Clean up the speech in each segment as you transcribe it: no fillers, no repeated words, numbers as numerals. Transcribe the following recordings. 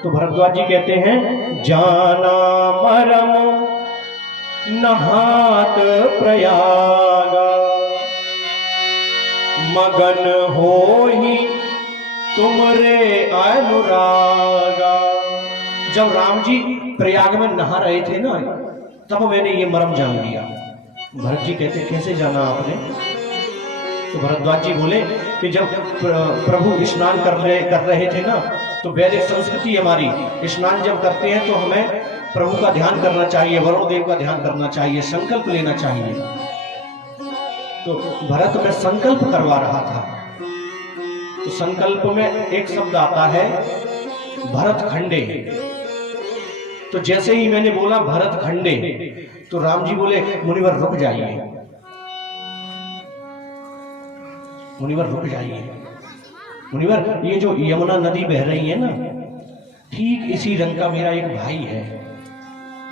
तो भरद्वाज जी कहते हैं, जाना मरम नहात प्रयाग, मगन हो ही तुमरे अनुरागा। जब राम जी प्रयाग में नहा रहे थे ना, तब मैंने ये मरम जान लिया। भरत जी कहते, कैसे जाना आपने? तो भरद्वाज जी बोले कि जब प्रभु स्नान कर रहे थे ना, तो वैदिक संस्कृति हमारी, स्नान जब करते हैं तो हमें प्रभु का ध्यान करना चाहिए, वरुण देव का ध्यान करना चाहिए, संकल्प लेना चाहिए। तो भरत में संकल्प करवा रहा था। तो संकल्प में एक शब्द आता है भरत खंडे। तो जैसे ही मैंने बोला भरत खंडे, तो राम जी बोले, मुनिवर रुक जाइए, मुनिवर रुक जाइए। मुनिवर, ये जो यमुना नदी बह रही है ना, ठीक इसी रंग का मेरा एक भाई है,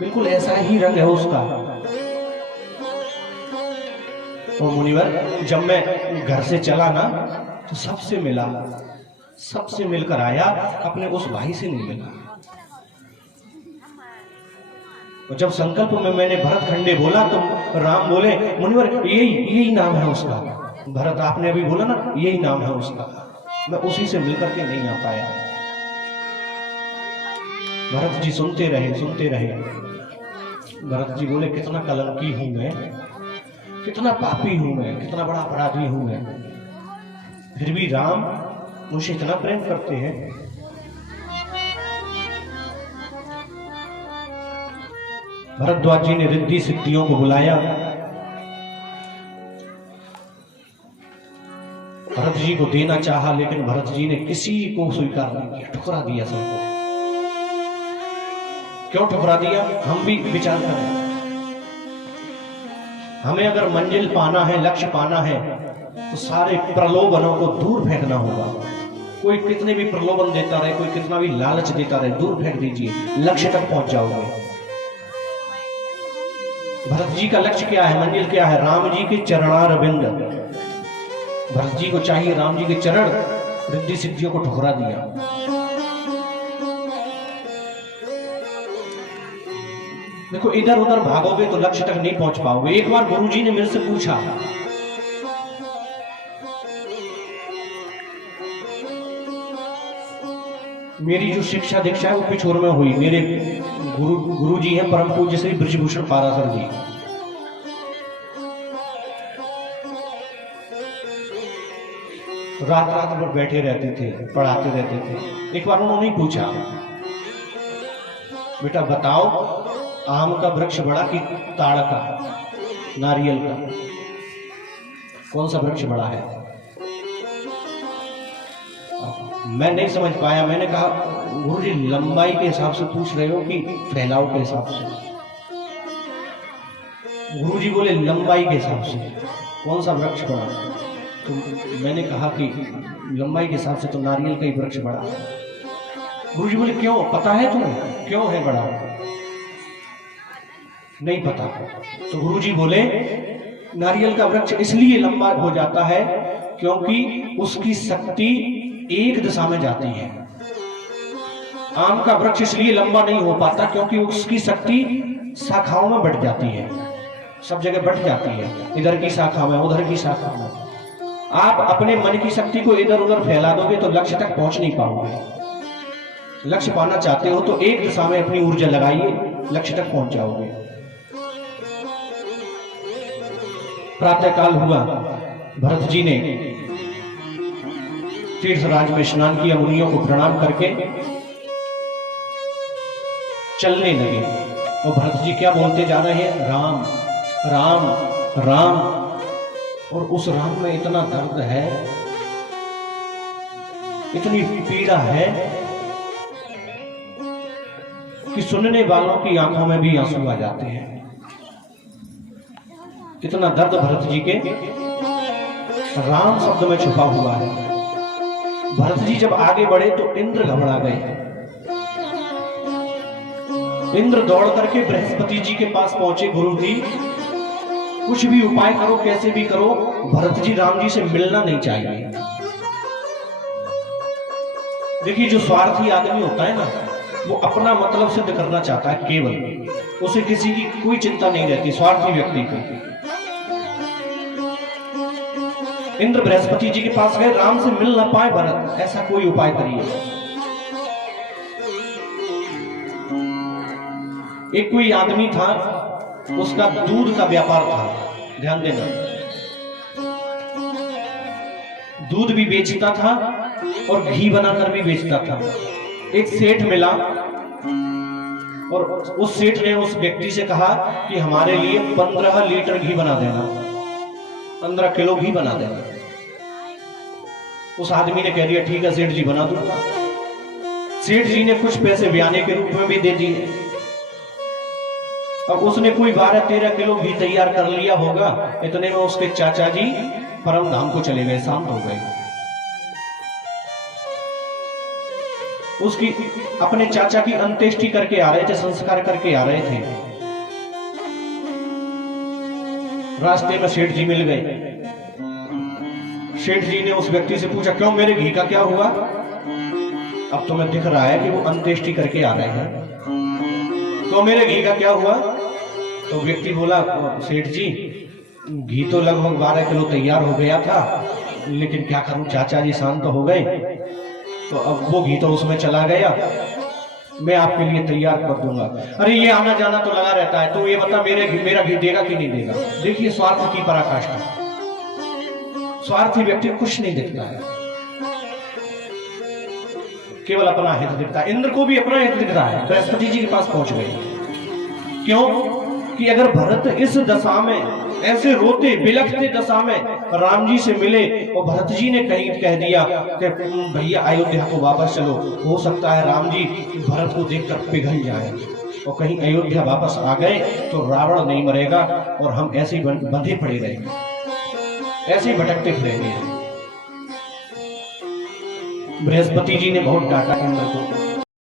बिल्कुल ऐसा ही रंग है उसका। तो मुनिवर, जब मैं घर से चला ना, तो सबसे मिला, सबसे मिलकर आया, अपने उस भाई से नहीं मिला। और जब संकल्प में मैंने भरत खंडे बोला, तो राम बोले, मुनिवर यही नाम है उसका। भरत, आपने अभी बोला ना, यही नाम है उसका। मैं उसी से मिलकर के नहीं आ पाया। भरत जी सुनते रहे, सुनते रहे। भरत जी बोले, कितना कलंकी हूं मैं, कितना पापी हूं मैं, कितना बड़ा अपराधी हूं मैं, फिर भी राम मुझे इतना प्रेम करते हैं। भरद्वाज जी ने रिद्धि सिद्धियों को बुलाया। भरत जी को देना चाहा, लेकिन भरत जी ने किसी को स्वीकार नहीं किया, ठुकरा दिया सबको। क्यों ठुकरा दिया? हम भी विचार करें। हमें अगर मंजिल पाना है, लक्ष्य पाना है, तो सारे प्रलोभनों को दूर फेंकना होगा। कोई कितने भी प्रलोभन देता रहे, कोई कितना भी लालच देता रहे, दूर फेंक दीजिए, लक्ष्य तक पहुंच जाओगे। भरत जी का लक्ष्य क्या है, मंजिल क्या है? राम जी के चरणारविंद। भरत जी को चाहिए राम जी के चरण, रिद्धि सिद्धियों को ठुकरा दिया। देखो, इधर उधर भागोगे तो लक्ष्य तक नहीं पहुंच पाओगे। एक बार गुरु जी ने मेरे से पूछा, मेरी जो शिक्षा दीक्षा है वो पिछोर में हुई। मेरे गुरु जी हैं परम पूज्य श्री ब्रजभूषण पाराशर जी। रात रात भर बैठे रहते थे, पढ़ाते रहते थे। एक बार उन्होंने पूछा, बेटा बताओ, आम का वृक्ष बड़ा कि ताड़ का, नारियल का, कौन सा वृक्ष बड़ा है? मैं नहीं समझ पाया। मैंने कहा, गुरुजी लंबाई के हिसाब से पूछ रहे हो कि फैलाव के हिसाब से? गुरुजी बोले लंबाई के हिसाब से। कौन सा वृक्ष बड़ा? तो मैंने कहा कि लंबाई के हिसाब से तो नारियल का ही वृक्ष बड़ा। गुरुजी बोले, क्यों, पता है तुम्हें क्यों है बड़ा? नहीं पता। तो गुरुजी बोले, नारियल का वृक्ष इसलिए लंबा हो जाता है क्योंकि उसकी शक्ति एक दिशा में जाती है। आम का वृक्ष इसलिए लंबा नहीं हो पाता क्योंकि उसकी शक्ति शाखाओं में बढ़ जाती है, सब जगह बढ़ जाती है, इधर की शाखा में, उधर की शाखा में। आप अपने मन की शक्ति को इधर उधर फैला दोगे तो लक्ष्य तक पहुंच नहीं पाओगे। लक्ष्य पाना चाहते हो तो एक दिशा में अपनी ऊर्जा लगाइए, लक्ष्य तक पहुंच जाओगे। प्रातःकाल हुआ, भरत जी ने तीर्थराज में स्नान किया, मुनियों को प्रणाम करके चलने लगे। और भरत जी क्या बोलते जा रहे हैं? राम राम राम। और उस राम में इतना दर्द है, इतनी पीड़ा है कि सुनने वालों की आंखों में भी आंसू आ जाते हैं। इतना दर्द भरत जी के राम शब्द में छुपा हुआ है। भरत जी जब आगे बढ़े तो इंद्र घबरा गए। इंद्र दौड़ करके बृहस्पति जी के पास पहुंचे, गुरु जी कुछ भी उपाय करो, कैसे भी करो, भरत जी राम जी से मिलना नहीं चाहिए। देखिए, जो स्वार्थी आदमी होता है ना, वो अपना मतलब सिद्ध करना चाहता है केवल, उसे किसी की कोई चिंता नहीं रहती, स्वार्थी व्यक्ति की। इंद्र बृहस्पति जी के पास गए, राम से मिल ना पाए भरत, ऐसा कोई उपाय करिए। एक कोई आदमी था, उसका दूध का व्यापार था, ध्यान देना, दूध भी बेचता था और घी बनाकर भी बेचता था। एक सेठ मिला और उस सेठ ने उस व्यक्ति से कहा कि हमारे लिए 15 लीटर घी बना देना, 15 किलो घी बना देना। उस आदमी ने कह दिया ठीक है सेठ जी, बना दूंगा। सेठ जी ने कुछ पैसे बयाने के रूप में भी दे दिए। अब उसने कोई 12-13 किलो घी तैयार कर लिया होगा। इतने में उसके चाचा जी परम धाम को चले गए, शांत हो गए। उसकी अपने चाचा की अंत्येष्टि करके आ रहे थे, संस्कार करके आ रहे थे। रास्ते में सेठ जी मिल गए। सेठ जी ने उस व्यक्ति से पूछा क्यों, मेरे घी का क्या हुआ? अब तुम्हें दिख रहा है कि वो अंत्येष्टि करके आ रहे हैं, तो मेरे घी का क्या हुआ? तो व्यक्ति बोला सेठ जी घी तो लगभग 12 किलो तैयार हो गया था, लेकिन क्या करूं, चाचा जी शांत हो गए, तो अब वो घी तो उसमें चला गया, मैं आपके लिए तैयार कर दूंगा। अरे ये आना जाना तो लगा रहता है, तो ये बता मेरा घी देगा कि नहीं देगा? देखिए स्वार्थ की पराकाष्ठा, स्वार्थी व्यक्ति कुछ नहीं दिखता है, केवल अपना हित दिखता है। इंद्र को भी अपना हित दिख रहा है, बृहस्पति जी के पास पहुंच गए। क्यों कि अगर भरत इस दशा में, ऐसे रोते बिलखते दशा में राम जी से मिले और भरत जी ने कहीं कह दिया कि भैया अयोध्या को वापस चलो, हो सकता है राम जी भरत को देखकर पिघल जाए, और कहीं अयोध्या वापस आ गए तो रावण नहीं मरेगा और हम ऐसे ही बंधे पड़े रहेंगे, ऐसे ही भटकते फिरेंगे। बृहस्पति जी ने बहुत डांटा इंद्र को।